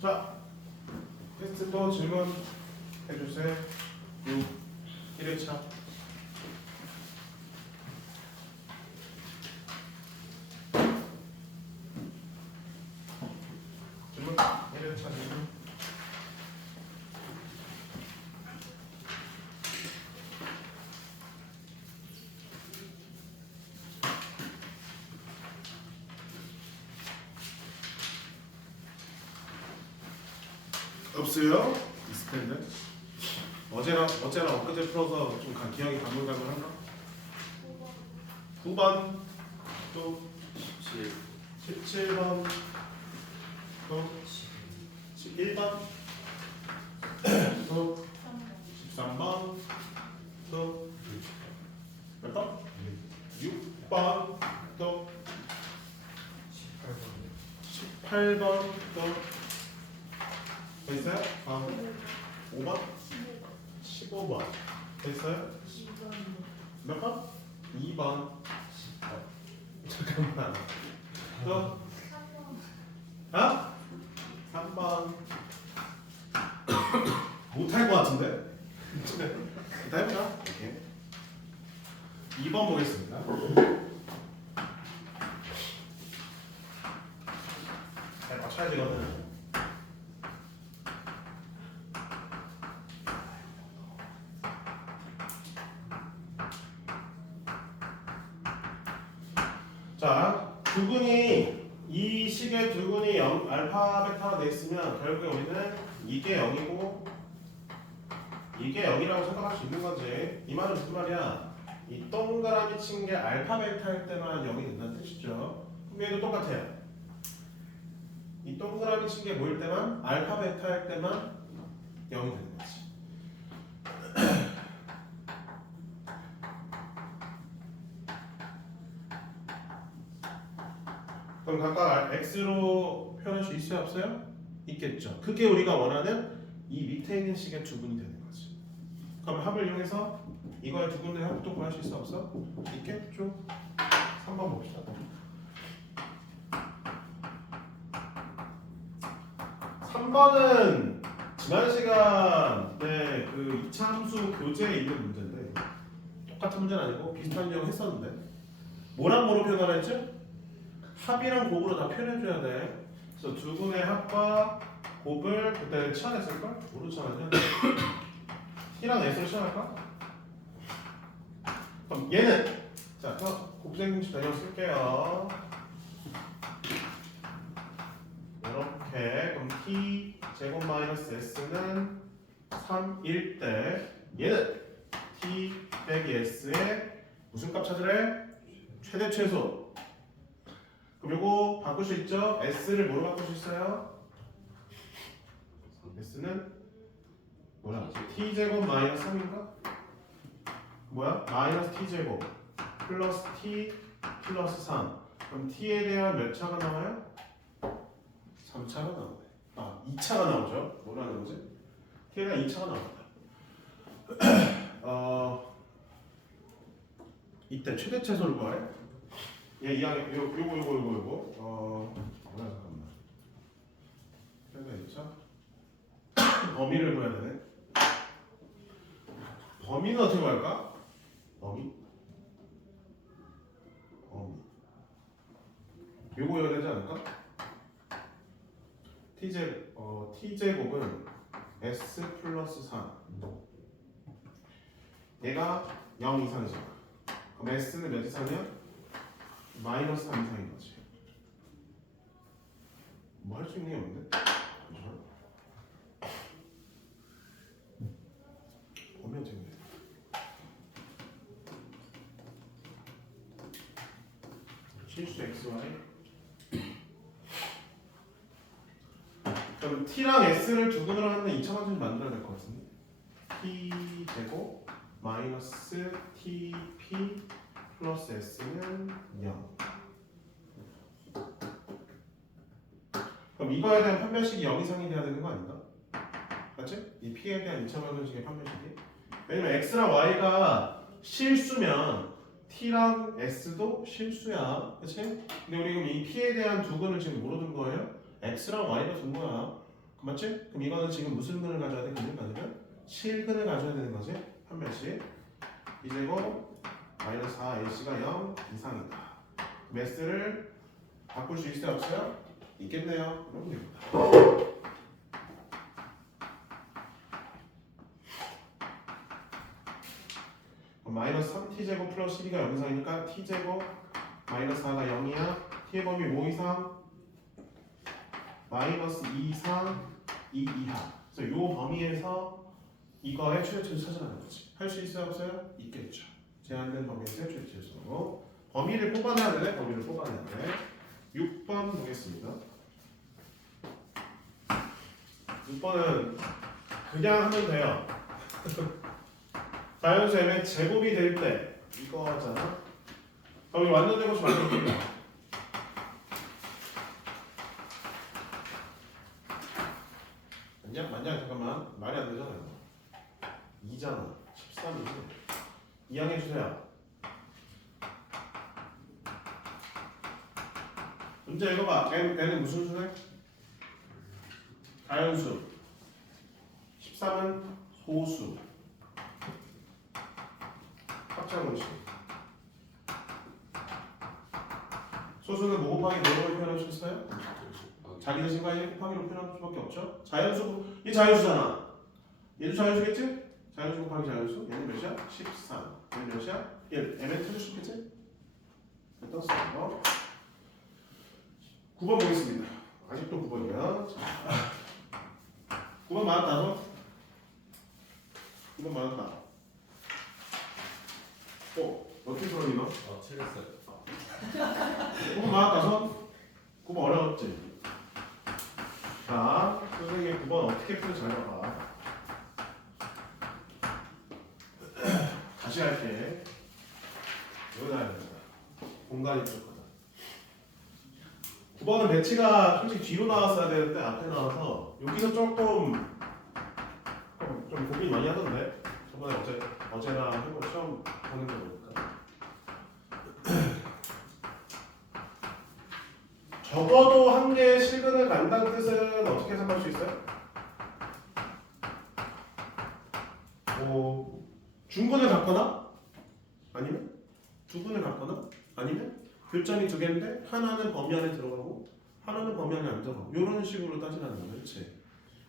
자, 테스트 또 질문 해주세요. 6, 1회차. 질문 1회차 질문. 없어요? 있을 텐데. 어제랑 엊그제 풀어서 좀 기억이 가물가물한가? 9번 또 17번 또 11번 또 13번 또 몇 번? 6번 또 18번 또 있어요? 5번? 15번 됐어요? 몇 번? 2번 잠깐만 또? 3번 못할 것 같은데? 일단 해보자. 오케이. 2번 보겠습니다. 잘 맞춰야 되거든. 자, 두근이 이 식의 두근이 0, 알파, 베타가 돼 있으면 결국에 우리는 이게 0이고 이게 0이라고 생각할 수 있는 거지. 이 말은 무슨 말이야? 이 동그라미 친 게 알파, 베타일 때만 0이 된다는 뜻이죠. 그럼 얘도 똑같아요. 이 동그라미 친 게 뭐일 때만? 알파, 베타일 때만 0이 되는 거지. 그럼 각각 x로 표현할 수 있어요? 없어요? 있겠죠. 그게 우리가 원하는 이 밑에 있는 식의 두근이 되는 거지. 그럼 합을 이용해서 이거의 두근의 합도 구할 수 있어? 없어? 있겠죠. 3번 봅시다. 3번은 지난 시간에 그 이차함수 교재에 있는 문제인데 똑같은 문제는 아니고 비슷한 유형 했었는데 뭐랑 뭐로 표현하라 했죠? 합이랑 곱으로 다 표현해줘야 돼. 그래서 두근의 합과 곱을 그때 치환했을걸? 뭐로 치환하냐? T랑 S로 치환할까? 그럼 얘는 자, 곱셈공식 변형 쓸게요. 이렇게 그럼 T 제곱 마이너스 S는 3일 때 얘는 T 빼기 S의 무슨 값 찾으래? 최대 최소. 그럼 이거 바꿀 수 있죠? S를 뭐로 바꿀 수 있어요? S는 뭐야? T제곱 마이너스 3인가? 뭐야? 마이너스 T제곱 플러스 T 플러스 3. 그럼 T에 대한 몇 차가 나와요? 3차가 나오네. 2차가 나오죠. 뭐라는 거지? T에 대한 2차가 나옵니다. 이때 최대 최소를 구하래? 얘 이항 요거 뭐야 잠깐만. 최대 2차? 범위를 구해야 되네. 범위는 어떻게 구할까? 범위 요거 해야 되지 않을까? T제곱은 S 플러스 3 얘가 0 이상이잖아. 그럼 S는 몇 이상이야? 마이너스 3 이상인 거지. 뭐 할 수 있는 게 없는데? 그죠? 보면 되겠네. 실수 XY. 그럼 T랑 S를 두근으로 하는 2차 방정식 만들어야 될 것 같은데. T 제곱 마이너스 TP 플러스 S는 0. 그럼 이거에 대한 판별식이 0 이상이 돼야 되는 거 아닌가? 맞지? 이 P에 대한 2차 방정식의 판별식이. 왜냐면 X랑 Y가 실수면 T랑 S도 실수야. 그치? 근데 우리 그럼 이 P에 대한 두근을 지금 뭐로 둔 거예요? X랑 Y로 둔 거야. 맞지? 그럼 이거는 지금 무슨 근을 가져야 돼? 근을 가지면 실근을 가져야 되는 거지. 한 별씩. B제곱 마이너스 4ac가 0 이상이다. 매스를 바꿀 수 있어요? 없어요? 있겠네요. 그럼 됩니다. 마이너스 3t제곱 플러스 12가 0 이상이니까 t제곱 마이너스 4가 0이야. t의 범위 5 이상 마이너스 2 이상 2 이하. 그래서 요 범위에서 이거의 최대치를 찾아내는 거지. 할 수 있어요? 없어요? 있겠죠. 제한된 범위에서의 최대치로 범위를 뽑아내야 되네. 범위를 뽑아내야 돼. 6번 보겠습니다. 6번은 그냥 하면 돼요. 자연수의 제곱이 될 때 이거잖아. 그럼 이 완전 제곱이 완전 제곱이야. 맞냐? 잠깐만. 말이 안 되잖아요. 2잖아. 13이지. 2항 해주세요. 문제 읽어봐. N은 무슨 수네? 자연수. 13은 소수. 합작공식. 소수는 뭐 곱하기 뭐로 표현할 수 있어요? 자기 자신과 1 곱하기로 표현할 수밖에 없죠. 자연수, 이 자연수잖아. 얘도 자연수겠지? 자연수 곱하기 자연수. 얘는 몇이야? 13. 얘는 몇이야? 1. M은 틀릴 수 있겠지? 떴어요. 9번 보겠습니다. 아직도 9번이야. 9번 맞았다. 9번 맞았다. 어떻게 풀었니 너? 틀렸어요. 9번 맞았다. 9번 어려웠지? 자, 선생님 9번 어떻게 풀는지 잘 봐봐. 다시 할게. 여기다 해야 된다. 공간이 부족하다. 9번은 배치가 솔직히 뒤로 나왔어야 되는데 앞에 나와서 여기서 조금 좀 고민 많이 하던데. 저번에 어제나 해보 시험 보는 거 보니까. 적어도 한 개의 실근을 간다는 뜻은 어떻게 해석할 수 있어요? 중근을 갖거나 아니면 두 근을 갖거나 아니면 교점이 두 개인데 하나는 범위 안에 들어가고 하나는 범위 안에 안 들어가고 이런 식으로 따지라는 거예요. 그렇지?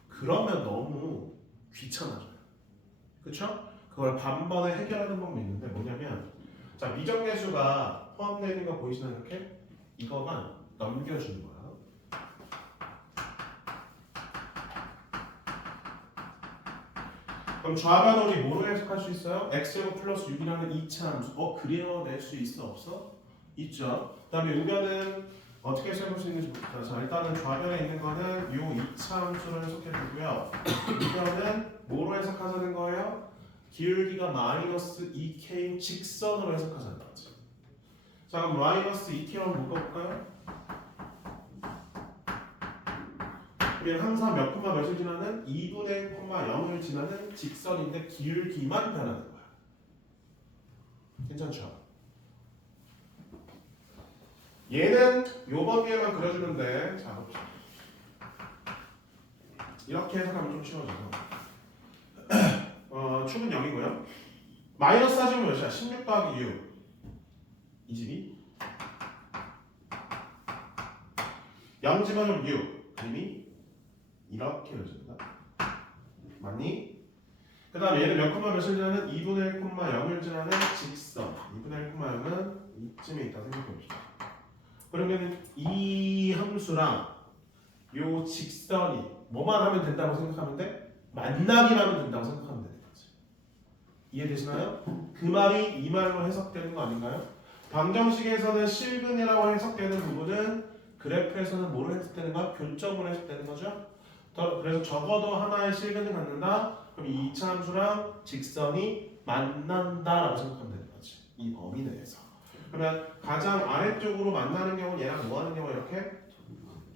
그러면 너무 귀찮아져요. 그렇죠? 그걸 반번에 해결하는 방법이 있는데 뭐냐면 자 미정계수가 포함되어 있는 거 보이시나요? 이렇게 이거만 넘겨주는 거야. 그럼 좌변으로 뭐로 해석할 수 있어요? x제곱 플러스 6이라는 2차 함수. 그려낼 수 있어? 없어? 있죠. 그 다음에 우변은 어떻게 해석할 수 있는지 볼게요. 자, 일단은 좌변에 있는 거는 요 2차 함수로 해석해 주고요. 우변은 뭐로 해석하자는 거예요? 기울기가 마이너스 2k인 직선으로 해석하자는 거지. 자, 그럼 마이너스 2k로 묶어볼까요? 우리는 항상 몇 콤마 몇을 지나는 2분의 콤마 0을 지나는 직선인데 기울기만 변하는 거야. 괜찮죠? 얘는 요 범위에만 그려주는데 자 봅시다. 이렇게 해석하면 좀 쉬워져서 축은 0이고요. 마이너스 하시면 몇이야? 16 더하기 6 22 0 집어넣으면 6 그림이 이렇게 그려집니다. 맞니? 그 다음에 얘는 몇 콤마 몇을 지나는 2분의 1 콤마 0을 지나는 직선 2분의 1 콤마 0은 이쯤에 있다 생각해봅시다. 그러면 이 함수랑 요 직선이 뭐만 하면 된다고 생각하면 돼? 만나기만 하면 된다고 생각하면 되는 거지. 이해되시나요? 그 말이 이 말로 해석되는 거 아닌가요? 방정식에서는 실근이라고 해석되는 부분은 그래프에서는 뭐로 해석되는가? 교점으로 해석되는 거죠. 그래서 적어도 하나의 실근을 갖는다. 그럼 이 2차 함수랑 직선이 만난다라고 생각하면 되는 거지. 이 범위 내에서. 그러면 가장 아래쪽으로 만나는 경우는 얘랑 뭐 하는 경우 이렇게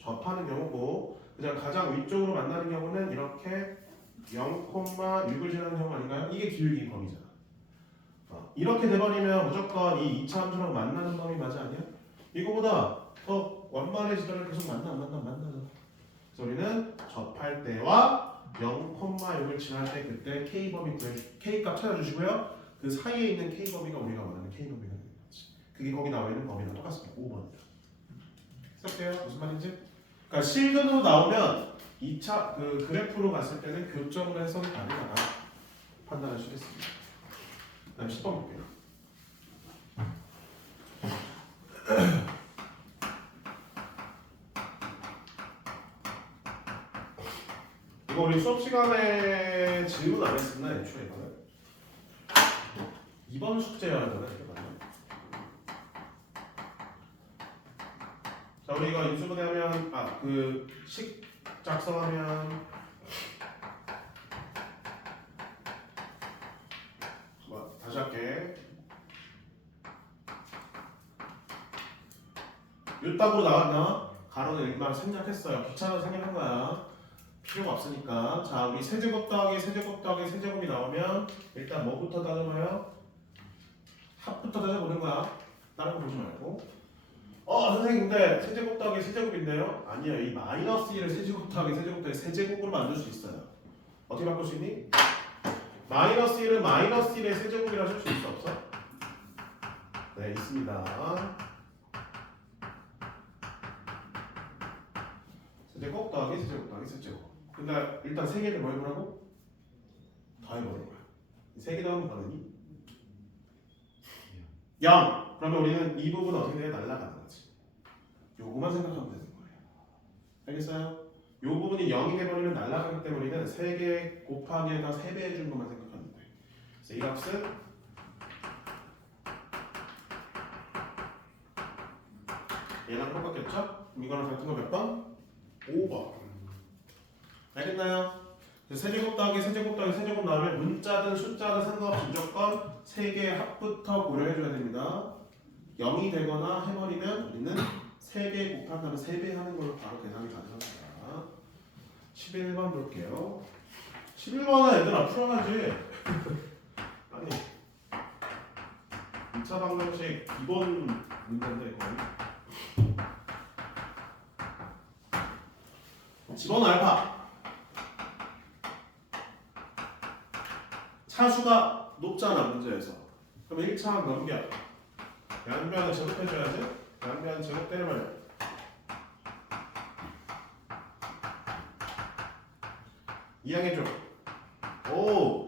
접하는 경우고 그냥 가장 위쪽으로 만나는 경우는 이렇게 0,6을 지나는 경우 아닌가요? 이게 기울기 범위잖아. 이렇게 돼버리면 무조건 이 2차 함수랑 만나는 범위 맞아 아니야? 이거보다 더 완만해지더라도 계속 만나잖아. 우리는 접할 때와 0,6을 지날 때 그때 K범위 K값 찾아주시고요. 그 사이에 있는 K범위가 우리가 원하는 K범위가 되는 거지. 그게 거기 나와 있는 범위랑 똑같습니다. 5번이다. 해석돼요? 무슨 말인지? 그러니까 실근으로 나오면 2차 그 그래프로 갔을 때는 교점으로 해석이 가능하다 판단할 수 있겠습니다. 다음 10번 볼게요. 이거 우리 수업 시간에 질문 안 했었나 애초에 이거는? 2번 숙제여야 되나 이게 맞나? 자 우리 이거 인수분해하면 그 식 작성하면 다시 할게. 요 답으로 나왔나? 가로는 일반 생략했어요. 귀찮아서 생략한 거야. 필요가 없으니까. 자 우리 세제곱 더하기 세제곱 더하기 세제곱이 나오면 일단 뭐부터 따져봐요? 합부터 따져보는 거야. 다른 거 보지 말고. 선생님 근데 세제곱 더하기 세제곱인데요? 아니요. 이 마이너스 1을 세제곱 더하기 세제곱 더하기 세제곱으로 만들 수 있어요. 어떻게 바꿀 수 있니? 마이너스 1은 마이너스 1의 세제곱이라 쓸 수 있어 없어? 네 있습니다. 세제곱 더하기 세제곱 더하기 세제곱. 근데 일단 세 개를 뭐 해보라고? 더해보는 거야. 세 개 더하면 가느니? 0! 그러면 우리는 이 부분 어떻게 돼? 날라가는 거지. 요거만 생각하면 되는 거예요. 알겠어요? 요 부분이 0이 돼버리면 날라가기 때문에 우리는 3개 곱하기에다 3배 해준 것만 생각하면 돼. 그래서 이 값은 얘랑 똑같겠죠? 그럼 이거랑 같은 거 몇 번? 5번. 알겠나요? 세제곱 더하기 세제곱 더하기 세제곱 나오면 문자든 숫자든 상관없이 무조건 3개의 합부터 고려해줘야 됩니다. 0이 되거나 해버리면 우리는 3개 곱한 다음에 3배 하는 걸로 바로 계산이 가능합니다. 11번 볼게요. 11번은 얘들아 풀어야지. 아니 2차 방정식 기본 문제인데 이거 집어넣어 알파 차수가 높잖아 문제에서. 그럼 1차 넘겨. 양변을 제곱해줘야지. 양변 제곱 때리면 이항해줘. 오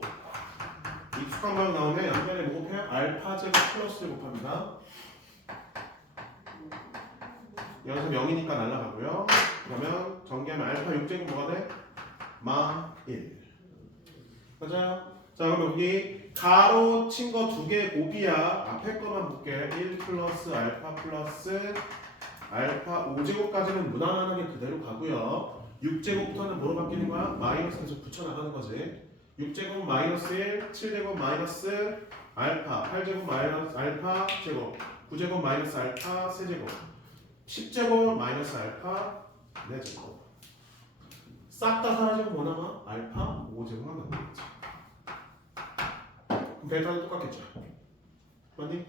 익숙한 방 나오면 양변에 뭐 곱해요? 알파 제곱 플러스 곱합니다. 여기서 0이니까 날라가고요. 그러면 전개하면 알파 6제곱 뭐가 돼? 마 1. 맞아요? 자 그럼 여기 가로 친 거 2개 곱이야. 앞에 거만 볼게. 1 플러스 알파 플러스 알파 5제곱까지는 무난하게 그대로 가고요. 6제곱부터는 뭐로 바뀌는 거야? 마이너스에서 붙여나가는 거지. 6제곱 마이너스 1, 7제곱 마이너스 알파, 8제곱 마이너스 알파 제곱, 9제곱 마이너스 알파 세제곱, 10제곱 마이너스 알파 4제곱. 싹 다 사라지면 뭐 남아? 알파 5제곱만 남겠지. 그럼 베타는 똑같겠죠. 맞니?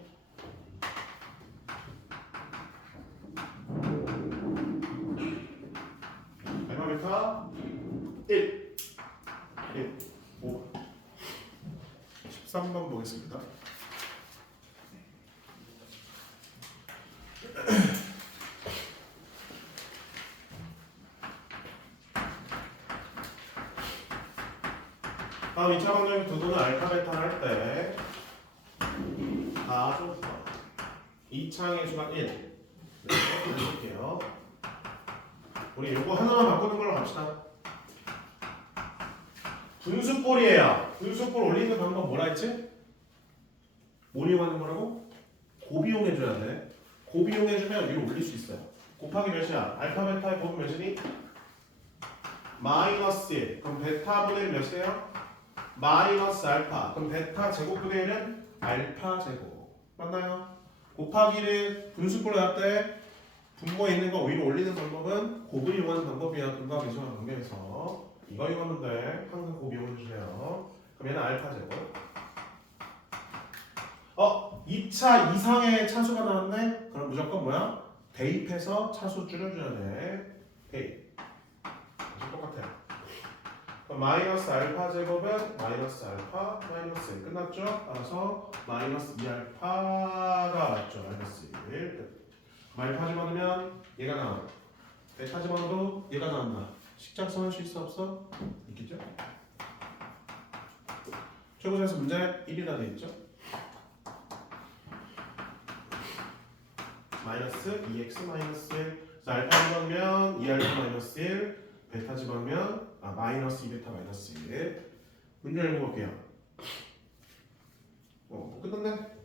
알파 베타 1 5번 13번 보겠습니다. 다음 2차 방정식 두분은 알파 베타를 할 때 다 줬어. 2차의 수가 1. 네, 해볼게요. 우리 요거 하나만 바꾸는 걸로 갑시다. 분수꼴이에요. 분수꼴 올리는 방법 뭐라 했지? 뭘 이용하는 거라고? 곱 이용해줘야 돼. 곱 이용해주면 위로 올릴 수 있어요. 곱하기 몇이야? 알파 베타의 곱은 몇이니? 마이너스 1. 그럼 베타분의 몇이에요? 마이너스 알파. 그럼 베타 제곱분의 1은 알파 제곱. 맞나요? 곱하기를 분수꼴로 할 때 분모에 있는 거 위로 올리는 방법은 곱을 이용하는 방법이야. 근과 계수와 관계에서 이거 이용하면 돼. 항상 곱 이용해주세요. 그럼 얘는 알파 제곱. 2차 이상의 차수가 나왔네? 그럼 무조건 뭐야? 대입해서 차수 줄여줘야 돼. 대입. 마이너스 알파 제곱은 마이너스 알파 마이너스 1 끝났죠? 따라서 마이너스 2알파가 맞죠. 마이너스 1 끝. 알파 집어넣으면 얘가 나와. 베타 집어넣어도 얘가 나온다. 식작성 할 수 있어 없어? 있겠죠? 최고에서 문제 1이라 돼 있죠? 마이너스 2x 마이너스 1. 알파 집어넣으면 2알파 마이너스 1. 베타 집어넣으면 마이너스 2베타 마이너스 1. 문제 읽어볼게요. 끝났네?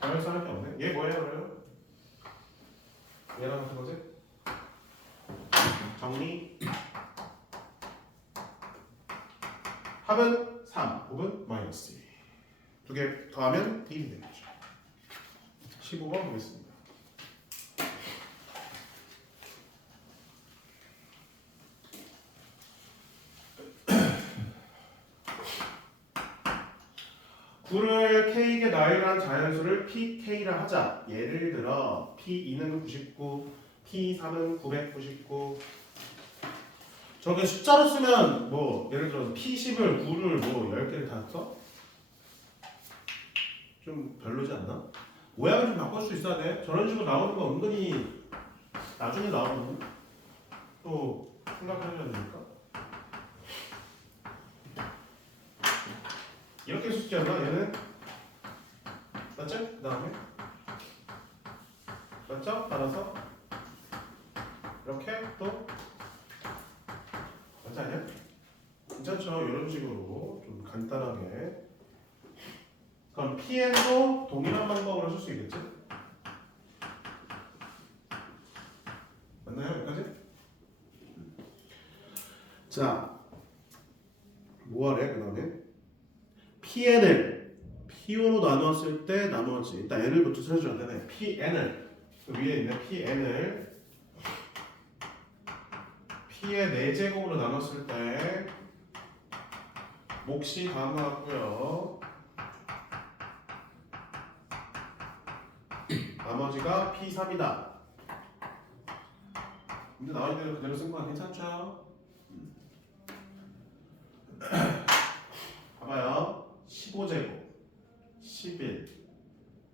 다른 사람이 없네. 얘 뭐예요 그래요? 얘랑 같은 거지? 정리. 합은 3, 곱은 마이너스 2. 두 개 더하면 1이 되겠죠. 15번 보겠습니다. 구를 K의 나열한 자연수를 PK라 하자. 예를 들어 P2는 99, P3은 999. 저게 숫자로 쓰면 뭐 예를 들어 P10을 9를 뭐 10개를 다 써? 좀 별로지 않나? 모양을 좀 바꿀 수 있어야 돼. 저런 식으로 나오는 거 은근히 나중에 나오면 또 생각해줘야 되니까. 이렇게 쓰지 않나? 얘는 맞죠? 그 다음에 맞죠? 따라서 이렇게 또 맞지 않냐? 괜찮죠? 이런 식으로 좀 간단하게. 그럼 PN도 동일한 방법으로 쓸 수 있겠지? 맞나요? 여기까지? 자, 뭐하래? 그 다음에 PN을 PO로 나누었을 때 나머지 일단 N을 부터 써주면 되네. PN을 그 위에 있는 PN을 P의 4제곱으로 나눴을 때 몫이 다음과 같고요. 나머지가 P3이다. 근데 나와 있는 대로 그대로 쓴 건 괜찮죠? 봐봐요. 15제곱, 11,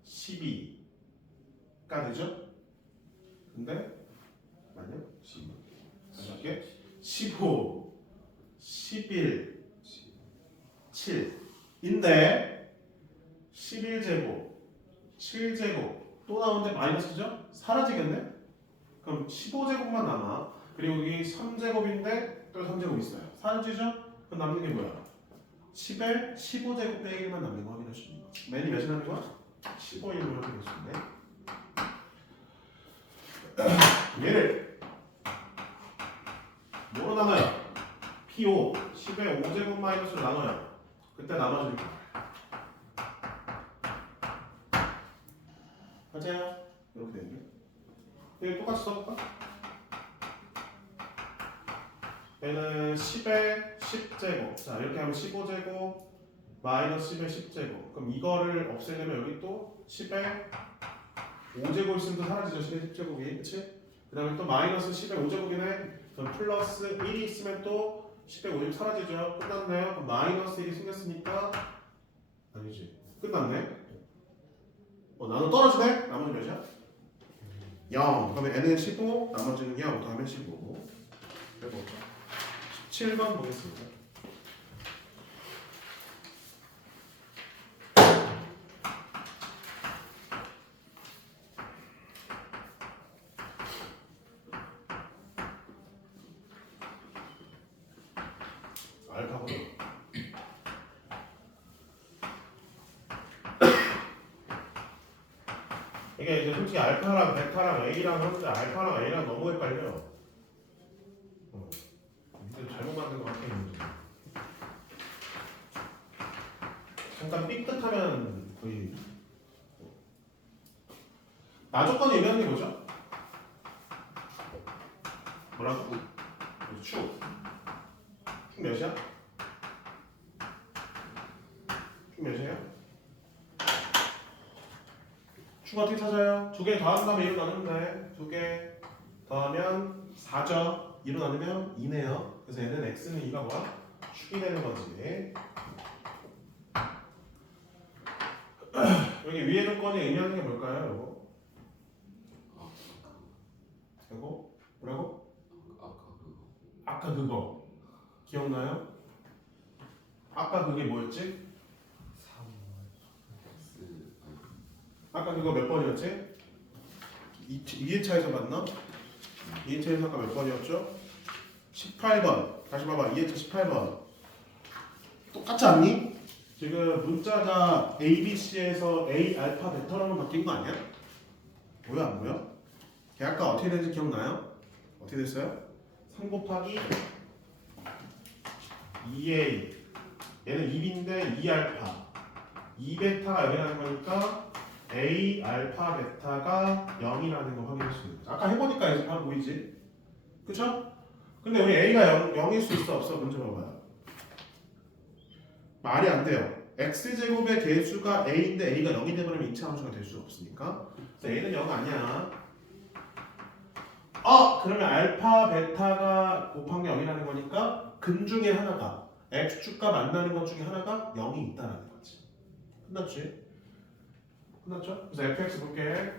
12가 되죠? 근데 맞냐? 12. 다시 할게. 15, 11, 7인데 11제곱, 7제곱 또 나오는데 마이너스죠? 사라지겠네? 그럼 15제곱만 남아. 그리고 여기 3제곱인데 또 3제곱 있어요. 사라지죠? 그럼 남는 게 뭐야? 10에 15제곱 빼기 1만 남는 거 확인할 수 있는 거. 맨이 몇이 남는 거야? 15일로 이렇게 될 수 있네. 얘를 뭐로 나눠요? P5 10에 5제곱 마이너스로 나눠요. 그때 나눠줄 거야. 맞아요? 이렇게 되는 게. 이거 똑같이 써볼까? 얘는 10에 10제곱. 자, 이렇게 하면 15제곱 마이너스 10에 10제곱. 그럼 이거를 없애려면 여기 또 10에 5제곱 있으면 또 사라지죠. 10에 10제곱이. 그치? 그 다음에 또 마이너스 10에 5제곱이네. 그럼 플러스 1이 있으면 또 10에 5제곱 사라지죠. 끝났네요. 그럼 마이너스 1이 생겼으니까 아니지. 끝났네. 나눠 떨어지네? 나머지 몇이야? 0. 그러면 n은 15, 나머지는 0. 더하면 15. 해볼까? 17번 보겠습니다. 알파고요. 이게 이제 솔직히 알파랑 베타랑 A랑 하는데 알파랑 A랑 너무 헷갈려. 이제 잘못 만든 것 같아. 잠깐 삐끗하면 거의 나조건을 얘기하는 게 뭐죠? 뭐라고? 축. 축 몇이야? 축 몇이에요? 축 어떻게 찾아요? 2개 더한 다음에 1로 나누면 돼. 2개 더하면 4죠. 2로 나누면 2네요. 그래서 얘는 x는 2가 뭐야? 축이 되는 거지. 여기 위에 조건이 의미하는 게 뭘까요? 요거? 이거? 뭐라고? 아까 그거 기억나요? 아까 그게 뭐였지? 아까 그거 몇 번이었지? 2회차에서 봤나? 2회차에서 아까 몇 번이었죠? 18번. 다시 봐봐. 2회차 18번. 똑같지 않니? 지금 문자가 ABC에서 A 알파 베타로 바뀐 거 아니야? 뭐야 안 보여? 걔 아까 어떻게 됐는지 기억나요? 어떻게 됐어요? 3 곱하기 2A 얘는 2B인데 2알파 2베타가 0이라는 거니까 A 알파 베타가 0이라는 거 확인할 수 있는 거죠. 아까 해보니까 이제 바로 보이지? 그쵸? 근데 우리 A가 0일 수 있어 없어? 먼저 봐봐요. 말이 안 돼요. x제곱의 개수가 a인데 a가 0이 되버리면 2차 함수가 될 수 없으니까. 그래서 a는 0 아니야. 그러면 알파 베타가 곱한 게 0이라는 거니까 근 중에 하나가 x축과 만나는 것 중에 하나가 0이 있다라는 거지. 끝났지? 끝났죠? 그래서 fx 볼게.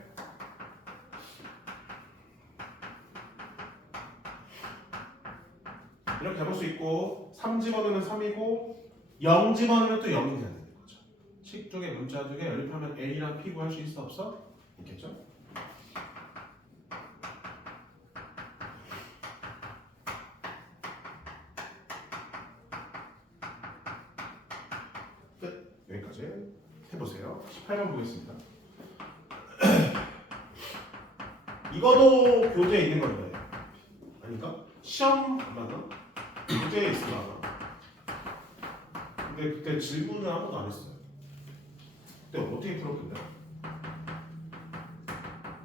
이렇게 해볼 수 있고 3 집어넣으면 3이고 0 집어넣으면 또 0이 돼야 되는 거죠. 식 쪽에 문자 중에 연립하면 A랑 P 구할 수 있어 없어? 있겠죠? 끝. 여기까지 해보세요. 18번 보겠습니다. 이거도 교재에 있는 건데 아닌가? 시험 맞나? 교재에 있으나 근데 그때 질문을 아무도 안 했어요. 그때 어떻게 풀었길래?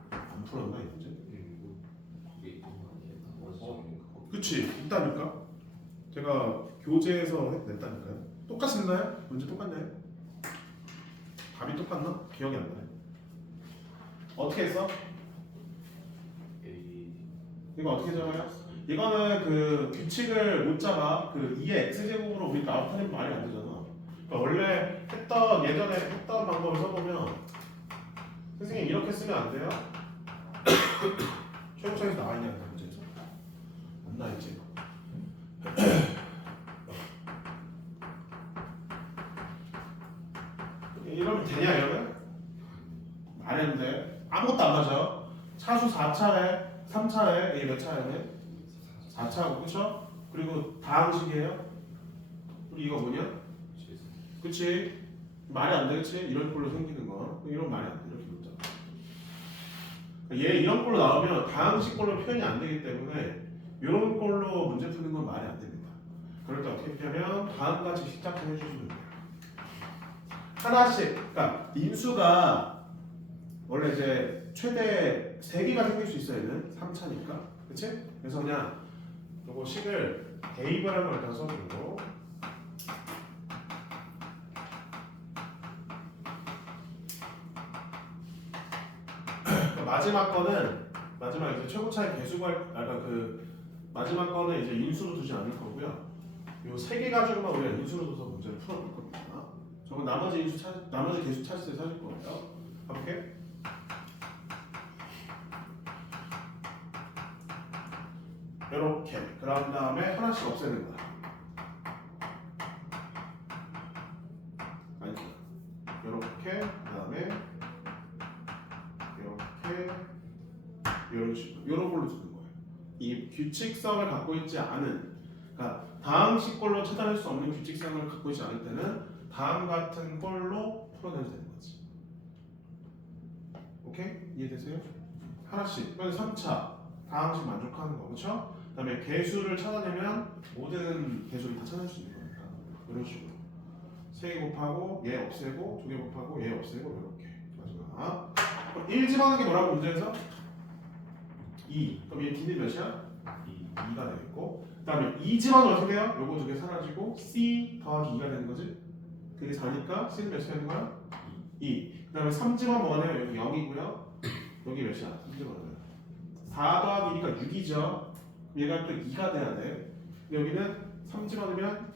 안 풀었나 이 문제? 거기 있는 거 아니에요? 그치 있다니까. 제가 교재에서 냈다니까요. 똑같이 냈나요? 문제 똑같나요? 답이 똑같나? 기억이 안 나요. 어떻게 했어? 이거 어떻게 적어요? 이거는 그 규칙을 못 잡아. 그 2의 x제곱으로 우리 나타내면 말이 안 되잖아. 그러니까 원래 예전에 했던 방법을 써보면 선생님 이렇게 쓰면 안 돼요? 최고차에서 나와 있냐 그 문제에서? 안 나와 있지. 이러면 되냐 이러면? 말이 안 돼. 아무것도 안 맞아. 차수 4차례, 3차례, 이게 몇 차례네? 4차고 그쵸? 그리고 다항식이에요. 그리고 이거 뭐냐? 그치? 말이 안 되겠지? 이런 꼴로 생기는 거. 이런 말이 안 돼. 이렇게 놓자. 얘 이런 꼴로 나오면 다항식 꼴로 표현이 안 되기 때문에 이런 꼴로 문제 푸는 건 말이 안 됩니다. 그럴 때 어떻게 하면 다음같이 시작해 주시면 돼요. 하나씩, 그러니까 인수가 원래 이제 최대 3개가 생길 수 있어요. 얘는 3차니까. 그치? 그래서 그냥 요거 식을 대입을 한번 일단 써주고 마지막 거는 마지막 이제 최고차의 개수 약간 그 마지막 거는 이제 인수로 두지 않을 거고요. 요 3개 가지고만 우리가 인수로 둬서 문제를 풀어볼 겁니다. 저건 나머지 개수 찾을 때 찾을 거예요. 가볼게. 이렇게 그런 다음에 하나씩 없애는 거야. 아니 이렇게 그다음에 이렇게 이런 식으로 이런 걸로 두는 거예요. 이 규칙성을 갖고 있지 않은, 그러니까 다항식 꼴로 찾아낼 수 없는 규칙성을 갖고 있지 않을 때는 다음 같은 꼴로 풀어내도 되는 거지. 오케이? 이해되세요? 하나씩. 이건 3차 다항식 만족하는 거, 그렇죠? 그다음에 개수를 찾아내면 모든 개수를 다 찾을 수 있는 거니까 이런 식으로 3개 곱하고 얘 없애고 2개 곱하고 얘 없애고 이렇게 마지막 1 집어넣는 게 뭐라고 문제에서? 2. 그럼 얘 D는 몇이야? 2가 되겠고 그 다음에 2 집어넣으면 어떻게 돼요? 요거 2개 사라지고 C 더하기 2가 되는 거지? 그게 4니까 C는 몇이 되는 거야? 2. 그 다음에 3 집어넣으면 뭐가 돼요? 여기 0이고요 여기 몇이야? 3 집어넣으면 4 더하기 2가 6이죠? 얘가 또 2가 돼야 돼. 여기는 3 집어넣으면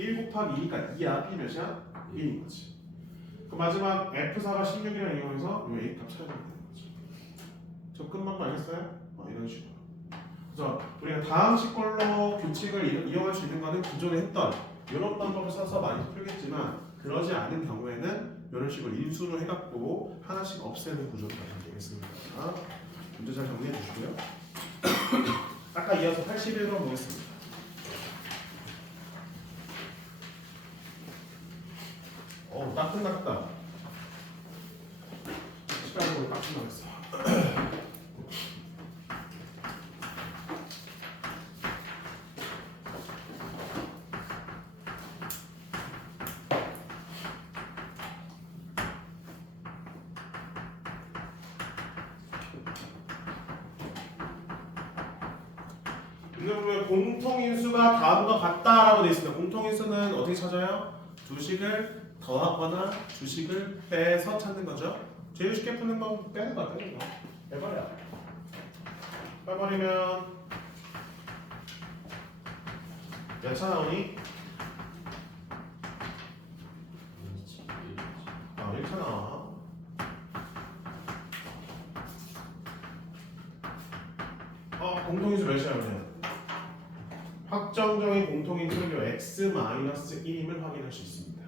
1 곱하기 2니까 2야. P 몇이야? 1인 거지. 그 마지막 F4가 16이라는 이용해서 이 A 값 찾아주면 되는 거지. 저 끝만 했어요? 이런 식으로. 그래서 우리가 다음식 걸로 규칙을 이용할 수 있는 거는 기존에 했던 이런 방법을 써서 많이 풀겠지만 그러지 않은 경우에는 이런 식으로 인수로 해갖고 하나씩 없애는 구조로 가면 되겠습니다. 문제 잘 정리해 주시고요. 아까 이어서 81번 보겠습니다. 딱 끝났다. 시간이 거의 딱 끝나겠어. 근데 보면 공통인수가 다음과 같다라고 되어 있습니다. 공통인수는 어떻게 찾아요? 주식을 더하거나 주식을 빼서 찾는 거죠. 제일 쉽게 푸는 건 빼는 거 빼는 거. 빼버려. 빼버리면 몇 차 나오니? 1차 나와. 공통인수 몇이야 그러면? 확정적인 공통인수는 x-1임을 확인할 수 있습니다.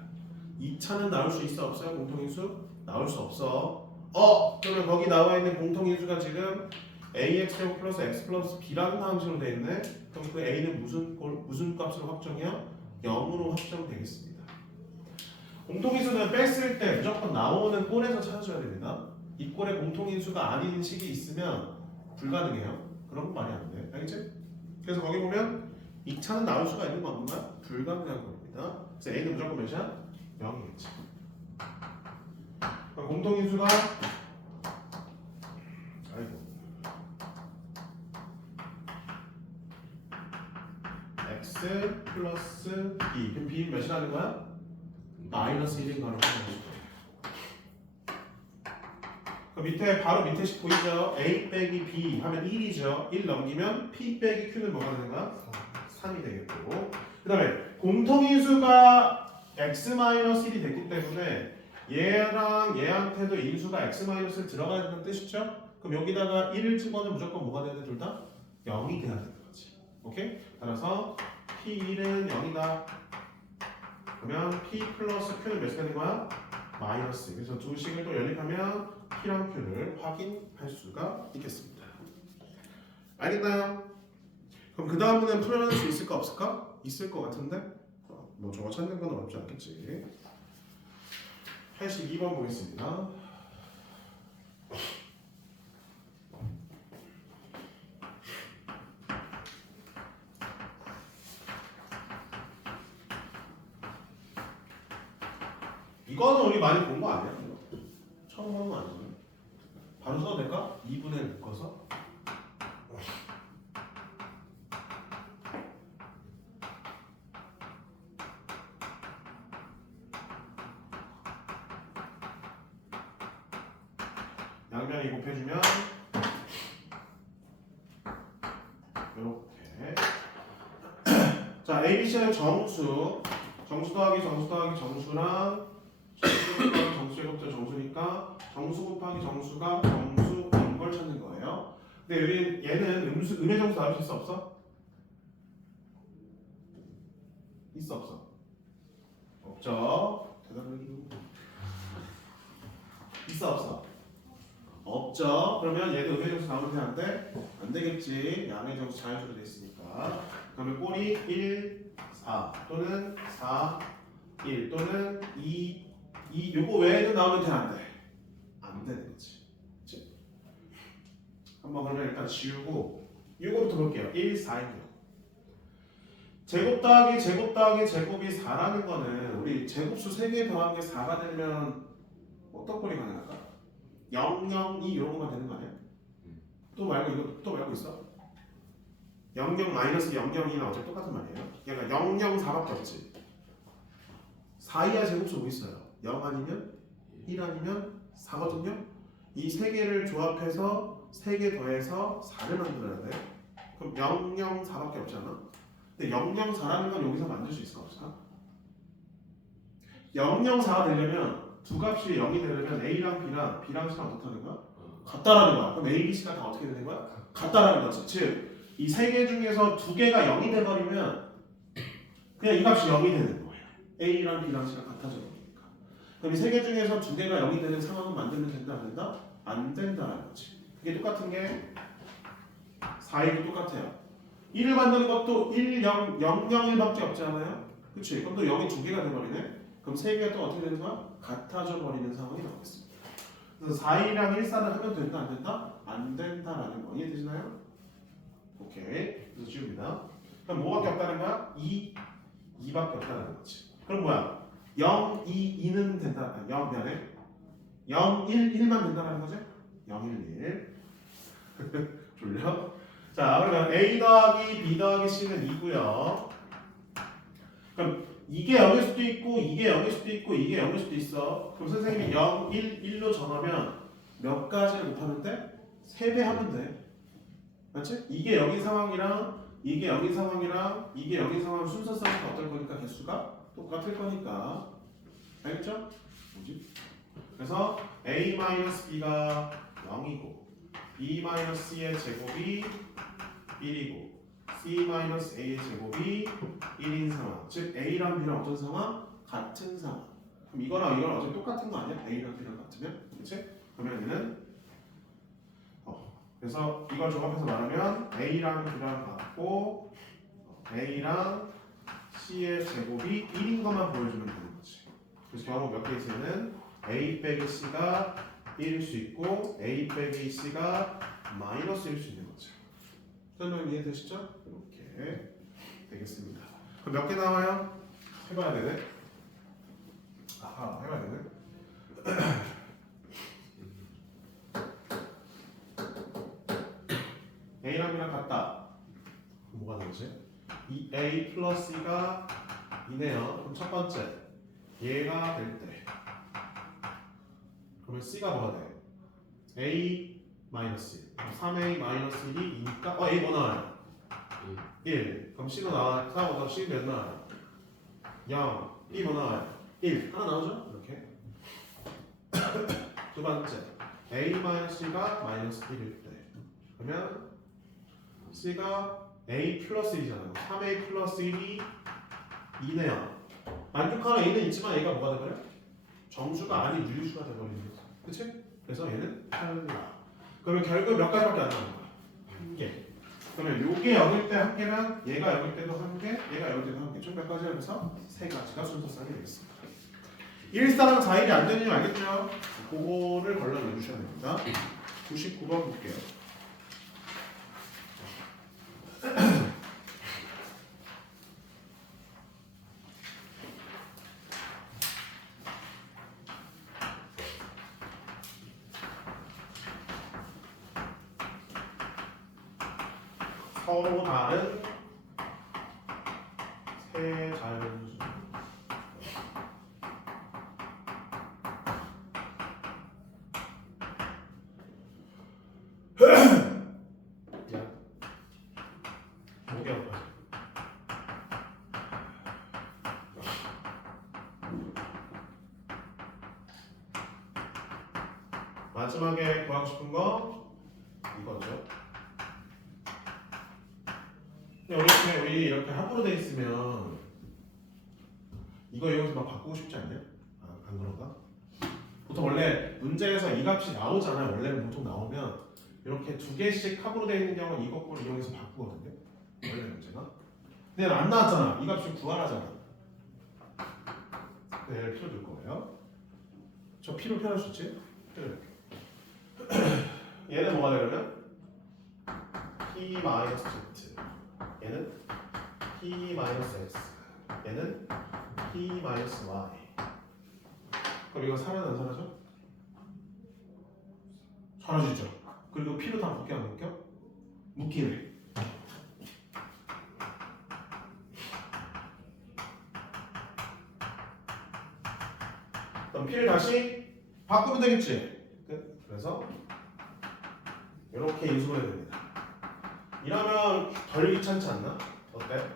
2차는 나올 수 있어 없어요? 공통인수? 나올 수 없어. 그러면 거기 나와 있는 공통인수가 지금 ax 플러스 x 플러스 b라는 방식으로 되어 있네. 그럼 그 a는 무슨 값으로 확정해요? 0으로 확정되겠습니다. 공통인수는 뺐을 때 무조건 나오는 꼴에서 찾아줘야 됩니다. 이 꼴에 공통인수가 아닌 식이 있으면 불가능해요. 그런 건 말이 안 돼. 알겠지? 그래서 거기 보면 2차는 나올 수가 있는 건 뭔가 불가능한 겁니다. 그래서 a는 무조건 몇이야? 0이겠지. 그럼 공통인수가 x 플러스 b. 그럼 b는 몇이라는 거야? 마이너스 1인 거라고 생각해주세요. 그 밑에 바로 밑에 식 보이죠? a 빼기 b 하면 1이죠. 1 넘기면 p 빼기 q는 뭐가 되는 거야? 3이 되겠고. 그 다음에 공통인수가 x-1이 됐기 때문에 얘랑 얘한테도 인수가 x-를 들어가야 된다는 뜻이죠? 그럼 여기다가 1을 집어넣으면 무조건 뭐가 돼야 돼? 둘 다? 0이 돼야 되는 거지. 오케이? 따라서 p1은 0이다. 그러면 p 플러스 q는 몇이 되는 거야? 마이너스. 그래서 두 식을 또 연립하면 p랑 q를 확인할 수가 있겠습니다. 알겠나요? 그럼 그 다음에는 풀어낼 수 있을까 없을까? 있을 것 같은데? 뭐 저거 찾는 건 어렵지 않겠지. 82번 보겠습니다. 이거는 우리 많이 본 거 아니야? 처음 보는 거 아니야? 바로 써도 될까? 2분의 1 묶어서 양변이 곱해주면 이렇게. 자, ABC는 정수 더하기 정수랑 정수 제곱도 정수니까 정수 곱하기 정수가 정수인 걸 찾는 거예요. 근데 여기 얘는 음의 정수 나올 수 있어 없어? 있어 없어? 없죠. 대답을 해주고. 있어 없어? 없죠. 그러면 얘도 음의 정수 나오면 되는데 안 되겠지. 양의 정수 자연수로 돼 있으니까. 그러면 꼴이 1, 4 또는 4, 1 또는 2, 요거 외에도 나오면 돼 안 돼? 안 되는 거지. 그치? 한번 그러면 일단 지우고 요거부터 볼게요. 1, 4, 6 제곱 더하기 제곱이 4라는 거는 우리 제곱수 3개 더한 게 4가 되면 어떤 꼴이 가능할까? 0, 0, 2 이런 것만 되는 거 아니야? 또 말고 이거 또 말고 있어? 0, 0 마이너스 0, 0이나 어차피 똑같은 말이에요. 그러니까 0, 0, 4밖에 없지. 4 이하 제곱수 뭐 있어요? 0 아니면 1 아니면 4거든요. 이 세 개를 조합해서 3개 더해서 4를 만들어야 돼. 그럼 0, 0, 4밖에 없잖아. 근데 0, 0, 4라는 건 여기서 만들 수 있을까 없을까? 004가 되려면 두 값이 0이 되려면 A랑 B랑 C랑 어떻게 하는 거야? 같다라는 거야. 그럼 A, B, C가 다 어떻게 되는 거야? 같다라는 거지. 즉, 이 세 개 중에서 두 개가 0이 돼버리면 그냥 이 값이 0이 되는 거예요. A랑 B랑 C가 같아져 버리니까. 그럼 이 세 개 중에서 두 개가 0이 되는 상황은 만들면 된다, 안 된다? 안 된다라는 거지. 이게 똑같은 게 4, 1도 똑같아요. 1을 만드는 것도 1, 0, 0, 0, 1밖에 없지 않아요? 그치? 그럼 또 0이 두 개가 돼버리네? 그럼 세 개가 또 어떻게 되는 거야? 같아져 버리는 상황이 나오겠습니다. 그래서 4, 1이랑 1, 4를 하면 된다, 안 된다? 안 된다라는 거 이해되시나요? 오케이. 그래서 지웁니다. 그럼 뭐밖에 없다는 거야? 2밖에 없다는 거지. 그럼 뭐야? 0, 2, 2는 된다. 0, 미안해. 0, 1, 1만 된다는 거지? 0, 1, 1. 졸려? 자, 그러면 A 더하기 B 더하기 C는 2고요. 그럼 이게 0일 수도 있고 이게 0일 수도 있고 이게 0일 수도 있어. 그럼 선생님이 0, 1, 1로 정하면 몇 가지를 곱하면 돼? 3배 하면 돼. 맞지? 이게 0인 상황이랑 이게 0인 상황이랑 이게 0인 상황 순서상은 어떨 거니까 개수가 똑같을 거니까. 알겠죠? 뭐지? 그래서 A-B가 0이고 B-C의 제곱이 1이고 C-A의 제곱이 1인 상황. 즉 A랑 B랑 어떤 상황? 같은 상황. 그럼 이거랑 이거랑 어차피 똑같은 거 아니야? A랑 B랑 같으면? 그치? 그러면 얘는 그래서 이걸 종합해서 말하면 A랑 B랑 같고 A랑 C의 제곱이 1인 것만 보여주면 되는 거지. 그래서 경우 몇 개에서는 A 빼기 C가 1일 수 있고 A 빼기 C가 마이너스일 수 있는 거죠. 설명 이해되시죠? 이렇게 되겠습니다. 그럼 몇 개 나와요? 해봐야 되네. 아하, 해봐야 되네. A랑 B랑 같다. 뭐가 되지? 2A 플러스 E가 2네요. 그럼 첫 번째 얘가 될 때 그러면 C가 뭐가 돼? A 마이너스 3A 마이너스 1이 2니까 A 뭐 나와요? 1. 그럼 C도 나와. 4보다 C 몇 나와요? 0. B 뭐 나와요? 1. 하나 나오죠? 이렇게. 두 번째 A 마이너스 C가 마이너스 1일 때 그러면 C가 A 플러스 1이잖아요. 3A 플러스 1이 2네요. 만족하는 A는 있지만 A가 뭐가 돼버려? 정수가 아닌 유리수가 돼버리는 거죠. 그치? 그래서 얘는 탈락. 그러면 결국 몇 가지밖에 안 나오는 거야? 한 개. 그러면 요게 0일 때 한 개랑 얘가 0일 때도 한 개, 얘가 0일 때도 한 개. 총 몇 가지 하면서 세 가지가 순서상이 되겠습니다. 1사랑 4일이 안 되는 이유 알겠죠? 그거를 걸러내주셔야 됩니다. 99번 볼게요. 서로 다른 세 자연수. 야, 목이 아파. 마지막에 구하고 싶은 거 이거죠. 우리 이렇게 합으로 돼 있으면 이거 여기서 막 바꾸고 싶지 않냐? 안 그런가? 보통 원래 문제에서 이 값이 나오잖아요. 원래는 보통 나오면 이렇게 두 개씩 합으로 돼 있는 경우는 이것을 이용해서 바꾸거든요. 원래 문제가. 근데 안 나왔잖아. 이 값을 구하라잖아. 네, 얘를 P로 둘 거예요. 저 P로 표현할 수 있지? 이렇게. 얘는 뭐가 되려면 P-Z. 얘는 P-X. 얘는 P-Y. 그럼 이거 사라져 안 사라져? 사라지죠. 그리고 P로 다 묶여 안 묶여? 묶이네. 그럼 P를 다시 바꾸면 되겠지? 그래서 이렇게 인수가 해야 됩니다. 이러면 덜 귀찮지 않나? 어때?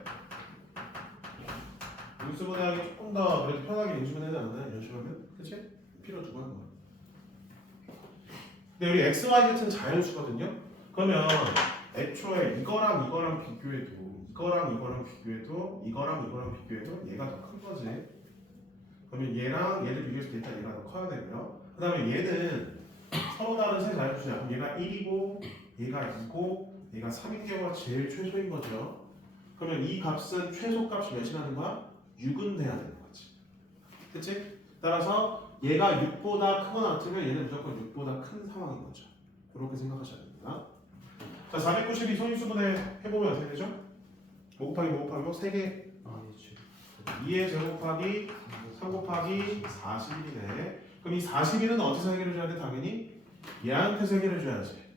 인수분해하기 조금 더 그래도 편하게 인수분해하지 않나요? 이런 식으로 하면? 그치? 필요 두고 하는 거야. 근데 우리 x, y, z는 자연수거든요? 그러면 애초에 이거랑 이거랑 비교해도 이거랑 비교해도 얘가 더 큰 거지. 그러면 얘랑 얘를 비교했을 때 일단 얘가 더 커야 되고요. 그 다음에 얘는 서로 다른 세 자연수야. 그럼 얘가 1이고 얘가 2고 얘가 3인 경우가 제일 최소인 거죠. 그러면 이 값은 최소 값이 몇이라는 거야? 6은 돼야 되는 거지. 그치? 따라서 얘가 6보다 크거나 같으면 얘는 무조건 6보다 큰 상황인 거죠. 그렇게 생각하셔야 됩니다. 자, 492 손인수분해 해보면 어떻게 되죠? 5 곱하기 5 곱하기 5 3개 2의 제곱 곱하기 3 곱하기 41이네. 그럼 이 41은 어디서 해결해줘야 돼? 당연히 얘한테서 해결해줘야지.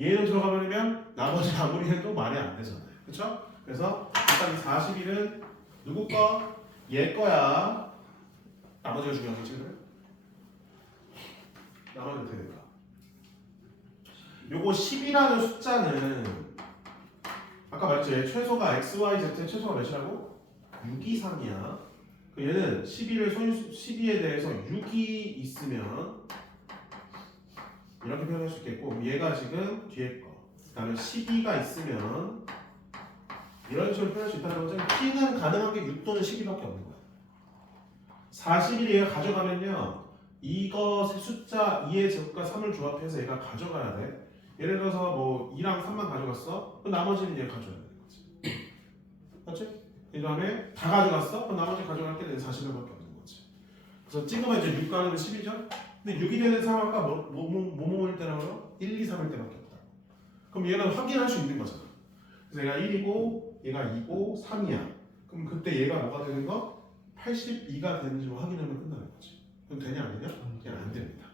얘는 들어가버리면 나머지 아무리 해도 말이 안 되잖아요. 그쵸? 그래서 일단 이 41은 누구 거? 얘 거야. 나머지가 중요하겠지 그러면? 나머지 어떻게 될까? 요거 10이라는 숫자는 아까 말했죠. 최소가 x, y, z의 최소가 몇이라고? 6 이상이야. 얘는 12에 대해서 6이 있으면 이렇게 표현할 수 있겠고 얘가 지금 뒤에 거 그 다음에 12가 있으면 이런 식으로 표현할 수 있다는 거죠. p는 가능한 게 6 또는 12밖에 없는 거야. 41을 얘가 가져가면요 이거 숫자 2의 제곱과 3을 조합해서 얘가 가져가야 돼. 예를 들어서 뭐 2랑 3만 가져갔어. 그럼 나머지는 얘가 가져야 되는 거지. 맞지? 그 다음에 다 가져갔어? 그럼 나머지 가져갈 게 41밖에 없는 거지. 그래서 찍으면 이제 6 가는 10이죠? 근데 6이 되는 상황과 뭐뭐일 때라고요? 1, 2, 3일 때밖에 없다. 그럼 얘는 확인할 수 있는 거잖아. 그래서 얘가 1이고 얘가 2고 3이야. 그럼 그때 얘가 뭐가 되는 거? 82가 되는지 확인하면 끝나는 거지. 그럼 되냐 안 되냐? 그냥 안 됩니다.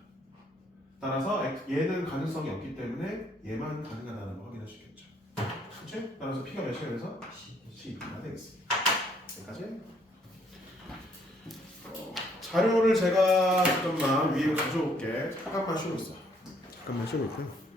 따라서 얘는 가능성이 없기 때문에 얘만 가능하다는 거 확인할 수 있겠죠. 그렇지? 따라서 P가 몇이가 돼서 12가 되겠습니다. 여기까지. 자료를 제가 잠깐만 위에 가져올게. 잠깐만 쉬고 있어. 잠깐만 쉬고 있고요.